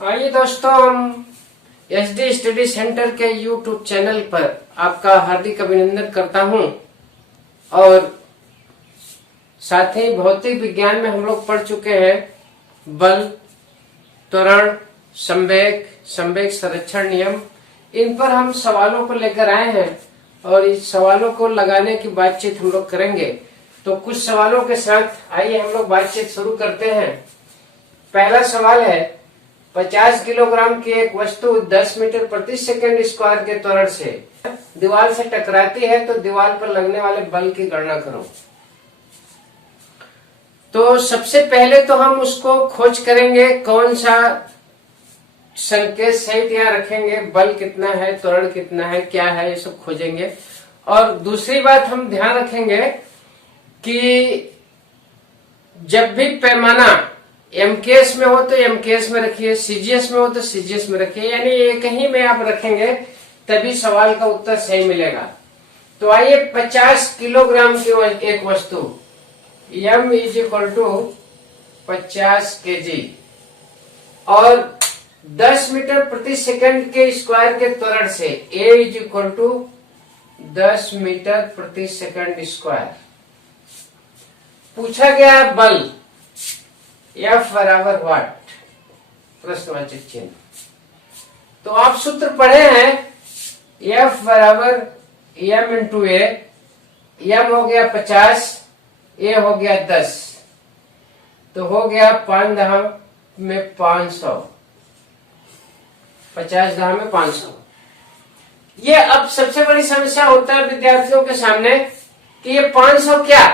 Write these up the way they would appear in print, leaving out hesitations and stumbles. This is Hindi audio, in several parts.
आइए दोस्तों, हम SD स्टडी सेंटर के YouTube चैनल पर आपका हार्दिक अभिनंदन करता हूं। और साथ ही भौतिक विज्ञान में हम लोग पढ़ चुके हैं बल, त्वरण, संवेग, संवेग संरक्षण नियम। इन पर हम सवालों को लेकर आए हैं और इस सवालों को लगाने की बातचीत हम लोग करेंगे। तो कुछ सवालों के साथ आइए हम लोग बातचीत शुरू करते हैं। पहला सवाल है, 50 किलोग्राम की एक वस्तु 10 मीटर प्रति सेकंड स्क्वायर के त्वरण से दीवार से टकराती है, तो दीवार पर लगने वाले बल की गणना करो। तो सबसे पहले तो हम उसको खोज करेंगे, कौन सा संकेत सहित यहाँ रखेंगे, बल कितना है, त्वरण कितना है, क्या है, ये सब खोजेंगे। और दूसरी बात हम ध्यान रखेंगे कि जब भी पैमाना MKS में हो तो MKS में रखिए, CGS में हो तो CGS में रखिए, यानी एक ही में आप रखेंगे तभी सवाल का उत्तर सही मिलेगा। तो आइए, 50 किलोग्राम की एक वस्तु M = 50 kg और 10 मीटर प्रति सेकंड के स्क्वायर के त्वरण से A = 10 मीटर प्रति सेकंड स्क्वायर। पूछा गया बल F = वाट, प्रश्नवाचक चिन्ह। तो आप सूत्र पढ़े हैं, F = M × A। M हो गया 50, A हो गया 10, तो हो गया 5 दहा में 500, 50 दहा में 500। ये अब सबसे बड़ी समस्या होता है विद्यार्थियों के सामने कि ये 500 क्या।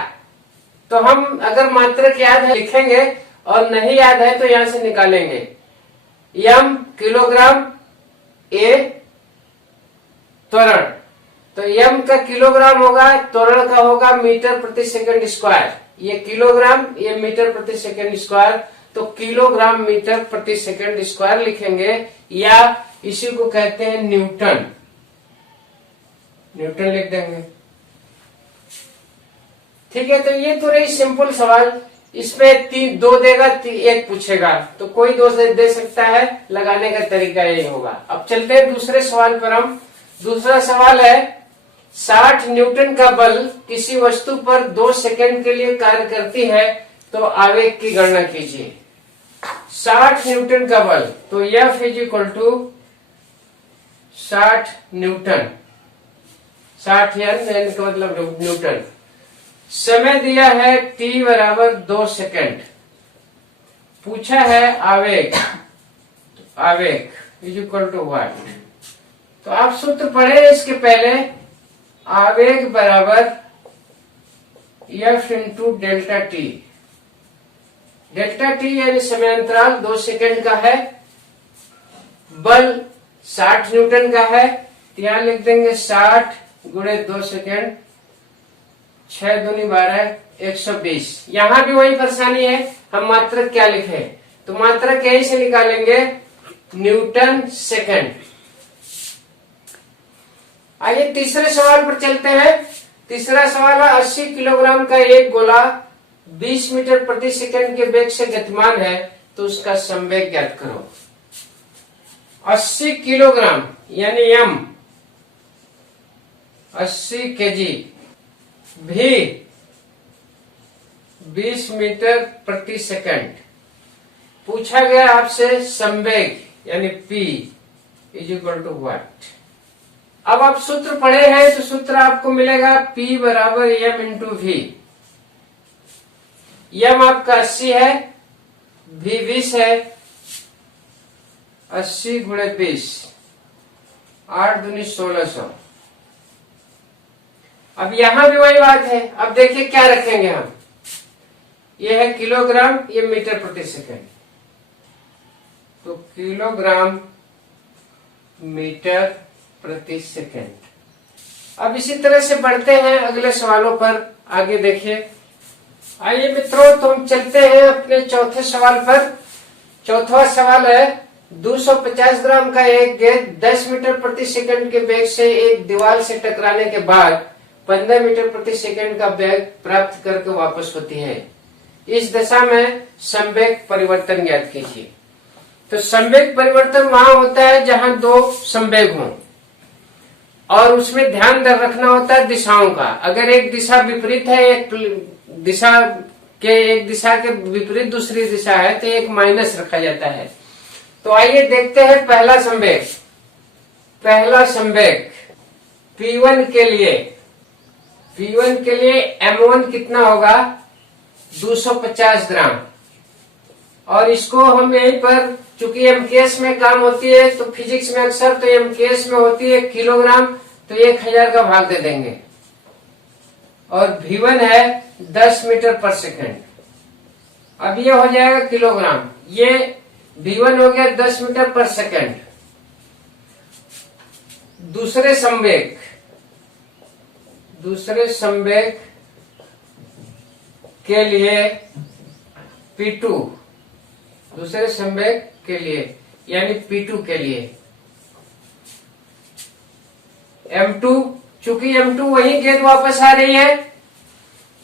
तो हम अगर मात्रक याद है लिखेंगे और नहीं याद है तो यहां से निकालेंगे। M किलोग्राम, A त्वरण, तो M का किलोग्राम होगा, त्वरण का होगा मीटर प्रति सेकंड स्क्वायर। ये किलोग्राम, ये मीटर प्रति सेकंड स्क्वायर, तो किलोग्राम मीटर प्रति सेकंड स्क्वायर लिखेंगे, या इसी को कहते हैं न्यूटन। न्यूटन लिख देंगे। ठीक है, तो ये तो रही सिंपल सवाल। इसमें 2 देगा, 1 पूछेगा, तो कोई 2 दे सकता है। लगाने का तरीका यही होगा। अब चलते हैं दूसरे सवाल पर। हम दूसरा सवाल है, 60 न्यूटन का बल किसी वस्तु पर 2 सेकंड के लिए कार्य करती है, तो आवेग की गणना कीजिए। 60 न्यूटन का बल, तो F = 60 न्यूटन। 60 N का मतलब न्यूटन। समय दिया है T = 2 सेकंड। पूछा है आवेग, आवेग = वाट। तो आप सूत्र पढ़े इसके पहले, आवेग बराबर F × delta T। Delta T यानी समय अंतराल 2 सेकंड का है, बल 60 न्यूटन का है। यहां लिख देंगे 60 × 2 सेकंड, 6 दूनी 12, 120। यहां भी वही परेशानी है, हम मात्रक क्या लिखे, तो मात्रक यही से निकालेंगे, न्यूटन सेकंड। आइए तीसरे सवाल पर चलते हैं। तीसरा सवाल है, 80 किलोग्राम का एक गोला 20 मीटर प्रति सेकंड के वेग से गतिमान है, तो उसका संवेग ज्ञात करो। 80 किलोग्राम यानी M, 80 kg भी 20 मीटर प्रति सेकंड। पूछा गया आपसे संवेग यानी P = वाट। अब आप सूत्र पढ़े हैं, तो सूत्र आपको मिलेगा P = M × V। M आपका 80 है, V 20 है, 80 × 20, 8 दूनी 1600। अब यहां भी वही बात है। अब देखिए क्या रखेंगे हम, ये है किलोग्राम, ये मीटर प्रति सेकंड, तो किलोग्राम मीटर प्रति सेकंड। अब इसी तरह से बढ़ते हैं अगले सवालों पर, आगे देखिए। आइए मित्रों, तो हम चलते हैं अपने चौथे सवाल पर। चौथा सवाल है, 250 ग्राम का एक गेंद 10 मीटर प्रति सेकंड के वेग से एक दीवार से टकराने के बाद 15 मीटर प्रति सेकंड का वेग प्राप्त करके वापस होती है। इस दशा में संवेग परिवर्तन ज्ञात कीजिए। तो संवेग परिवर्तन वहां होता है जहां दो संवेग हों, और उसमें ध्यान रखना होता है दिशाओं का। अगर एक दिशा विपरीत है, एक दिशा के विपरीत दूसरी दिशा है, तो एक माइनस रखा जाता है। तो आइए देखते हैं पहला संवेग P1 के लिए M1 कितना होगा, 250 ग्राम। और इसको हम यहीं पर, चूंकि एमकेएस में काम होती है तो फिजिक्स में अक्सर तो एमकेएस में होती है किलोग्राम, तो 1000 का भाग दे देंगे। और V1 है 10 मीटर पर सेकंड। अब ये हो जाएगा किलोग्राम, ये V1 हो गया 10 मीटर पर सेकंड। दूसरे संवेग के लिए P2, दूसरे संवेग के लिए यानी P2 के लिए M2, चूंकि M2 वही गेंद वापस आ रही है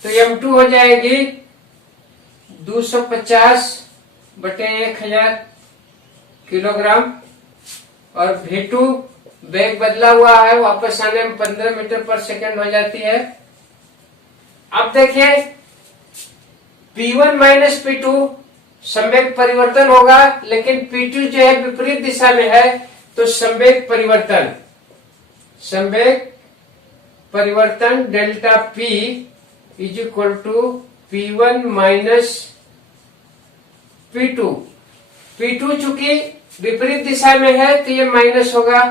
तो M2 हो जाएगी 250/1000 किलोग्राम। और V2 वेग बदला हुआ है, वापस आने में 15 मीटर पर सेकंड हो जाती है। अब देखिए P1 माइनस P2 संवेग परिवर्तन होगा, लेकिन P2 जो है विपरीत दिशा में है, तो संवेग परिवर्तन delta P is equal to P1 minus P2। P2 चूंकि विपरीत दिशा में है तो ये माइनस होगा।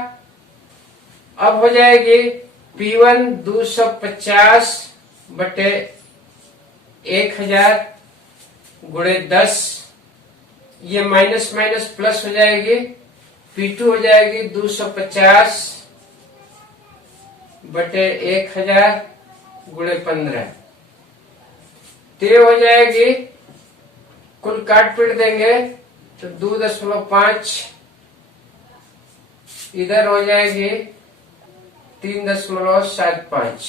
अब हो जाएगी P1 250/1000 गुणे 10, ये माइनस माइनस प्लस हो जाएगी। P2 हो जाएगी 250/1000 गुणे 15, तो ये हो जाएगी, कुल काट पीट देंगे तो 2.5, इधर हो जाएगी 3.75,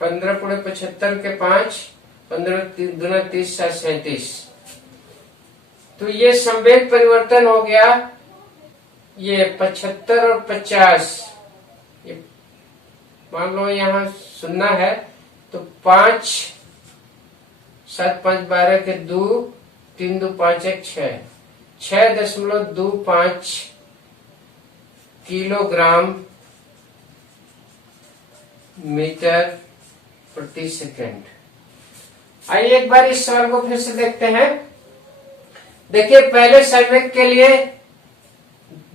15 × 75 के 5, 15 दूना 30, 37। तो ये संवेग परिवर्तन हो गया। ये 75 और 50, ये मान लो यहाँ 0 है तो 5, 7, 5, 12 के 2, 3, 2, 5, 1, 6, 6.25 किलोग्राम मीटर प्रति सेकंड। आइए एक बार इस सवाल को फिर से देखते हैं। देखिए पहले संवेग के लिए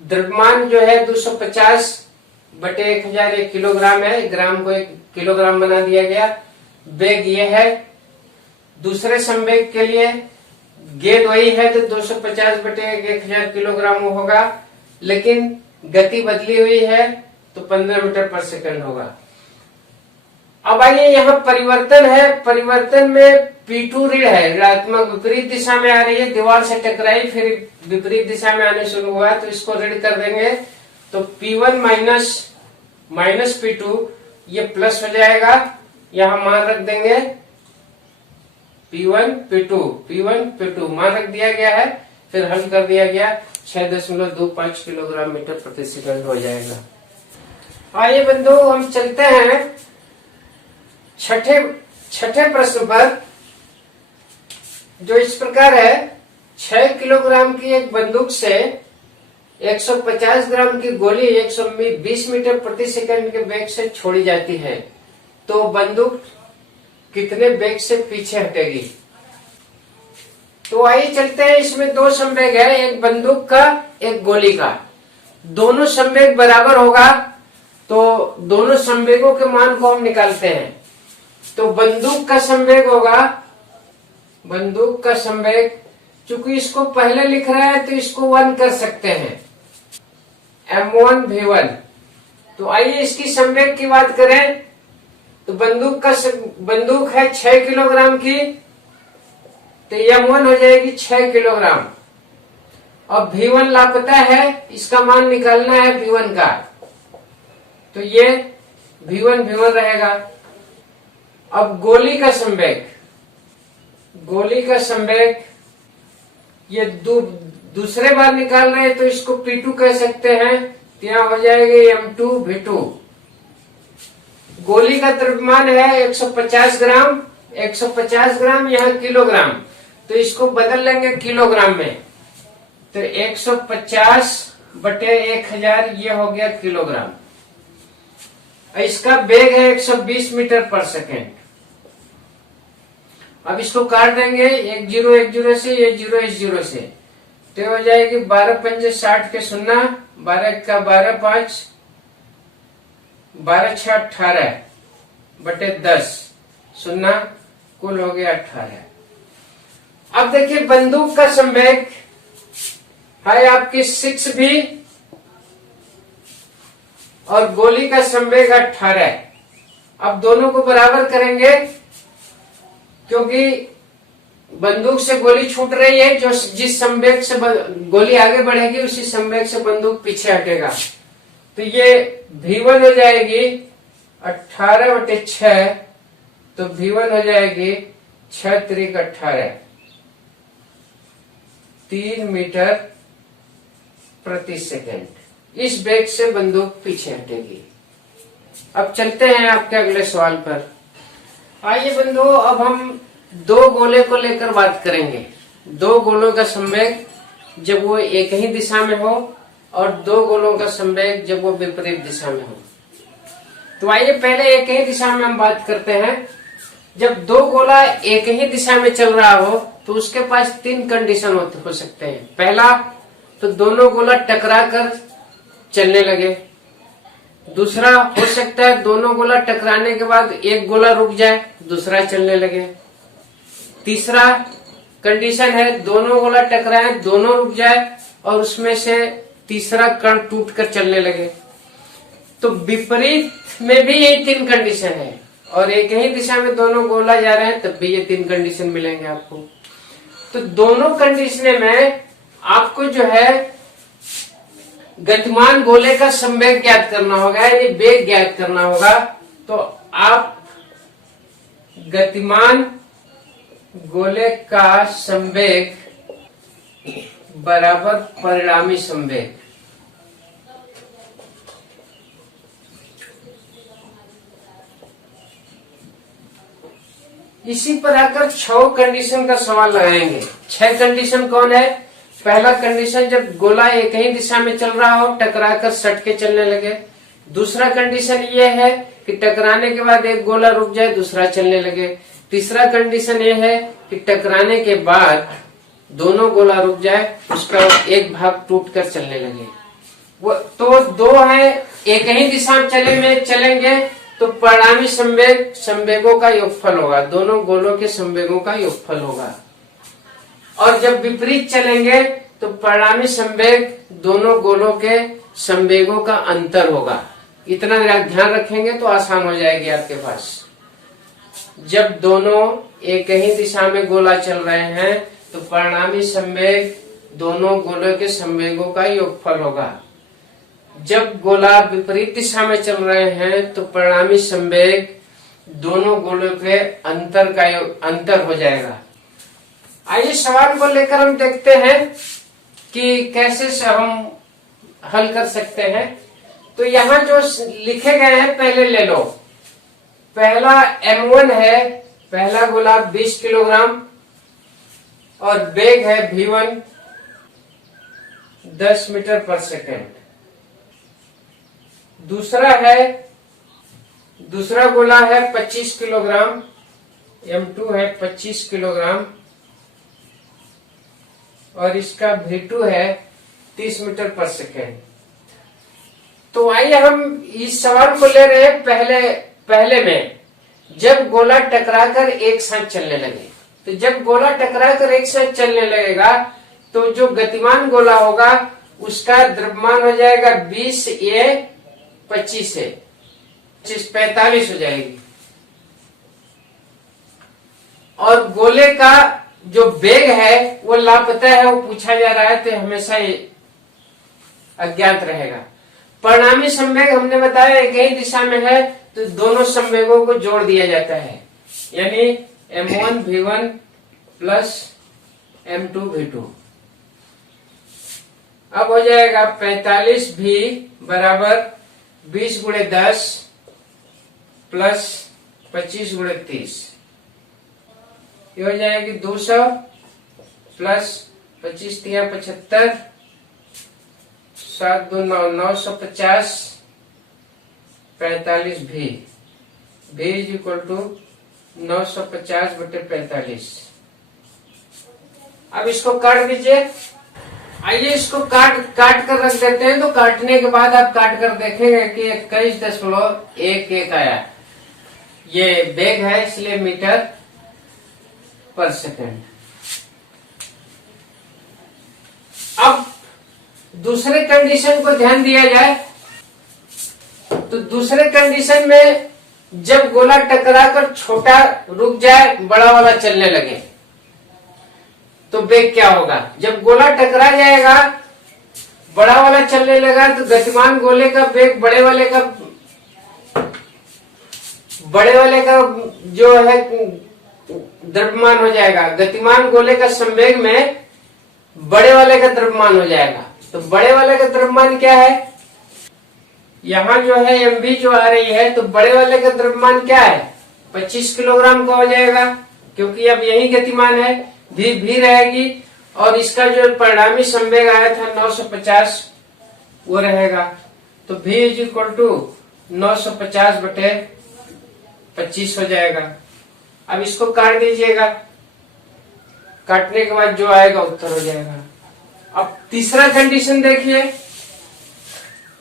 द्रव्यमान जो है 250/1000 एक किलोग्राम है, ग्राम को 1 किलोग्राम बना दिया गया। वेग ये है। दूसरे संवेग के लिए गेंद वही है तो 250/1000 किलोग्राम होगा, लेकिन गति बदली हुई है तो 15 मीटर पर सेकंड होगा। अब आइए यहाँ परिवर्तन है। परिवर्तन में P2 ऋण है, ऋणात्मक विपरीत दिशा में आ रही है, दीवार से टकराई फिर विपरीत दिशा में आने शुरू हुआ, तो इसको ऋण कर देंगे। तो P1 माइनस P2 ये प्लस हो जाएगा, यहाँ मान रख देंगे P1 P2 मान रख दिया गया है, फिर हल कर दिया गया, 6.25 किलोग्राम मीटर प्रति सेकंड हो जाएगा। आइए बंधु हम चलते हैं छठे प्रश्न पर, जो इस प्रकार है। 6 किलोग्राम की एक बंदूक से 150 ग्राम की गोली 120 मीटर प्रति सेकंड के वेग से छोड़ी जाती है, तो बंदूक कितने वेग से पीछे हटेगी। तो आइए चलते हैं, इसमें 2 संवेग है, एक बंदूक का एक गोली का। दोनों संवेग बराबर होगा तो दोनों संवेगों के मान को हम निकालते हैं। तो बंदूक का संवेग चूंकि इसको पहले लिख रहा है तो इसको 1 कर सकते हैं, M1 V1। तो आइए इसकी संवेग की बात करें तो बंदूक है 6 किलोग्राम की, तो M1 हो जाएगी 6 किलोग्राम। अब V1 लापता है, इसका मान निकालना है V1 का, तो ये V1 रहेगा। अब गोली का संवेग ये दूसरे बार निकाल रहे हैं तो इसको P2 कह सकते हैं, तो यहाँ हो जाएगा M2V2। गोली का द्रव्यमान है 150 ग्राम, 150 ग्राम यहाँ किलोग्राम, तो इसको बदल लेंगे किलोग्राम में, तो 150/1000 ये हो गया किलोग्राम। इसका वेग है 120 मीटर पर सेकेंड। अब इसको काट देंगे, 1 0 1 0 से, ये 0 इस 0 से, तो हो जाएगी 12 पंजे 60 के 0, 12 का 12 5, 12 6 18/10, 0 कुल हो गया 18। अब देखिए बंदूक का संवेग है आपकी 6V और गोली का संवेग 18। अब दोनों को बराबर करेंगे, क्योंकि बंदूक से गोली छूट रही है, जो जिस संवेग से गोली आगे बढ़ेगी उसी संवेग से बंदूक पीछे हटेगा। तो ये V1 हो जाएगी 18/6, तो V1 हो जाएगी 6 त्रिक 18, 3 मीटर प्रति सेकेंड। इस वेग से बंदूक पीछे हटेगी। अब चलते हैं आपके अगले सवाल पर। आइए बंधुओं, अब हम दो गोले को लेकर बात करेंगे। दो गोलों का संवेग जब वो एक ही दिशा में हो और दो गोलों का संवेग जब वो विपरीत दिशा में हो। तो आइए पहले एक ही दिशा में हम बात करते हैं। जब दो गोला एक ही दिशा में चल रहा हो तो उसके पास 3 कंडीशन हो सकते हैं। पहला, तो दोनों गोला टकरा कर चलने लगे। दूसरा हो सकता है दोनों गोला टकराने के बाद एक गोला रुक जाए, दूसरा चलने लगे। तीसरा कंडीशन है दोनों गोला टकराए, दोनों रुक जाए और उसमें से तीसरा कण टूटकर चलने लगे। तो विपरीत में भी यही 3 कंडीशन है और एक ही दिशा में दोनों गोला जा रहे हैं तब भी ये 3 कंडीशन मिलेंगे आपको। तो दोनों कंडीशन में आपको जो है गतिमान गोले का संवेग ज्ञात करना होगा, यानी वेग ज्ञात करना होगा। तो आप गतिमान गोले का संवेग बराबर परिणामी संवेग, इसी पर आकर 6 कंडीशन का सवाल लगाएंगे। 6 कंडीशन कौन है? पहला कंडीशन, जब गोला एक ही दिशा में चल रहा हो, टकराकर सट के चलने लगे। दूसरा कंडीशन ये है कि टकराने के बाद एक गोला रुक जाए, दूसरा चलने लगे। तीसरा कंडीशन ये है कि टकराने के बाद दोनों गोला रुक जाए, उसका एक भाग टूट कर चलने लगे। वो तो दो है, एक ही दिशा में चलेंगे तो परिणामी संवेग संवेगों का योगफल होगा, दोनों गोलों के संवेगों का योगफल होगा। और जब विपरीत चलेंगे तो परिणामी संवेग दोनों गोलों के संवेगों का अंतर होगा। इतना ध्यान रखेंगे तो आसान हो जाएगी आपके पास। जब दोनों एक ही दिशा में गोला चल रहे हैं तो परिणामी संवेग दोनों गोलों के संवेगों का योगफल होगा। जब गोला विपरीत दिशा में चल रहे हैं तो परिणामी संवेग दोनों गोलों के अंतर हो जाएगा। आइए सवाल को लेकर हम देखते हैं कि कैसे से हम हल कर सकते हैं। तो यहाँ जो लिखे गए हैं पहले ले लो। पहला M1 है, पहला गोला 20 किलोग्राम और वेग है V1 10 मीटर पर सेकेंड। दूसरा गोला है 25 किलोग्राम, M2 है 25 किलोग्राम और इसका V2 है 30 मीटर पर सेकेंड। तो आइए हम इस सवाल को ले रहे हैं पहले में, जब गोला टकराकर एक साथ चलने लगे। तो जब गोला टकराकर एक साथ चलने लगेगा तो जो गतिमान गोला होगा उसका द्रव्यमान हो जाएगा 20 A 25 है, 45 हो जाएगी। और गोले का जो वेग है वो लापता है, वो पूछा जा रहा है, तो हमेशा ये अज्ञात रहेगा। परिणामी संवेग हमने बताया एक ही दिशा में है तो दोनों संवेगों को जोड़ दिया जाता है, यानी M1 V1 plus M2 V2। अब हो जाएगा 45 भी बराबर 20 गुणे 10 प्लस 25 गुणे 30। ये हो जाएगी 200 प्लस 25 3 75, 7 2 9 950, 45 भी इज इक्वल टू 950 बटे 45। अब इसको काट दीजिए। आइए इसको काट कर रख देते हैं। तो काटने के बाद आप काट कर देखेंगे कि 21.11 आया। ये बेग है इसलिए मीटर पर सेकंड। अब दूसरे कंडीशन को ध्यान दिया जाए तो दूसरे कंडीशन में जब गोला टकराकर छोटा रुक जाए, बड़ा वाला चलने लगे, तो बेग क्या होगा? जब गोला टकरा जाएगा, बड़ा वाला चलने लगा, तो गतिमान गोले का बेग बड़े वाले का जो है द्रव्यमान हो जाएगा। गतिमान गोले का संवेग में बड़े वाले का द्रव्यमान हो जाएगा। तो बड़े वाले का द्रव्यमान क्या है? यहाँ जो है mv जो आ रही है, तो बड़े वाले का द्रव्यमान क्या है? 25 किलोग्राम का हो जाएगा, क्योंकि अब यही गतिमान है। भी रहेगी और इसका जो परिणामी संवेग आया था 950 वो रहेगा। तो v इज इक्वल टू 950 बटे 25 हो जाएगा। अब इसको काट दीजिएगा। काटने के बाद जो आएगा उत्तर हो जाएगा। अब तीसरा कंडीशन देखिए।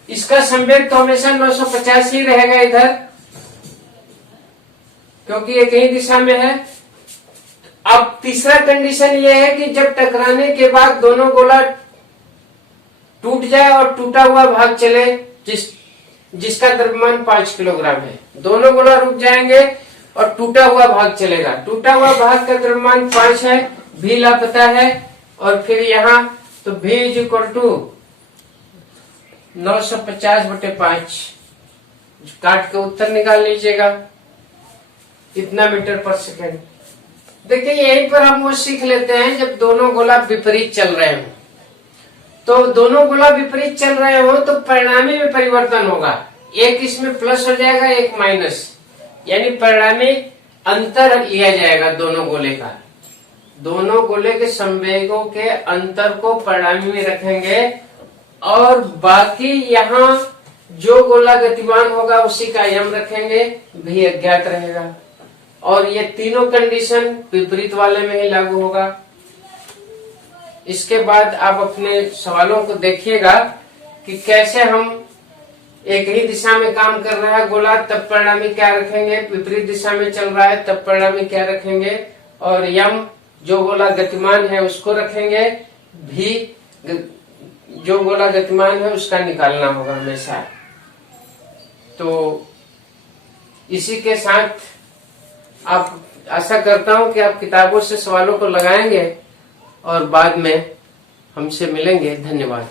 इसका संवेग तो हमेशा 950 ही रहेगा इधर, क्योंकि एक ही दिशा में है। अब तीसरा कंडीशन ये है कि जब टकराने के बाद दोनों गोला टूट जाए और टूटा हुआ भाग चले, जिसका द्रव्यमान 5 किलोग्राम है। दोनों गोला रुक जाएंगे और टूटा हुआ भाग चलेगा। टूटा हुआ भाग का द्रव्यमान 5 है, भी लापता है। और फिर यहाँ तो v इज इक्वल टू 950 बटे 5। काट के उत्तर निकाल लीजिएगा, इतना मीटर पर सेकेंड। देखिए यहीं पर हम वो सीख लेते हैं, जब दोनों गोला विपरीत चल रहे हो, तो दोनों गोला विपरीत चल रहे हो तो परिणामी में परिवर्तन होगा। एक इसमें प्लस हो जाएगा, एक माइनस, यानी परिणामी अंतर लिया जाएगा दोनों गोले का। दोनों गोले के संवेगों के अंतर को परिणामी में रखेंगे और बाकी यहाँ जो गोला गतिमान होगा उसी का यम रखेंगे, भी अज्ञात रहेगा। और ये तीनों कंडीशन विपरीत वाले में ही लागू होगा। इसके बाद आप अपने सवालों को देखिएगा कि कैसे हम एक ही दिशा में काम कर रहा है गोला, तब परिणामी क्या रखेंगे, विपरीत दिशा में चल रहा है तब परिणामी क्या रखेंगे, और यम जो गोला गतिमान है उसको रखेंगे, भी जो गोला गतिमान है उसका निकालना होगा हमेशा। तो इसी के साथ आप आशा करता हूं कि आप किताबों से सवालों को लगाएंगे और बाद में हमसे मिलेंगे। धन्यवाद।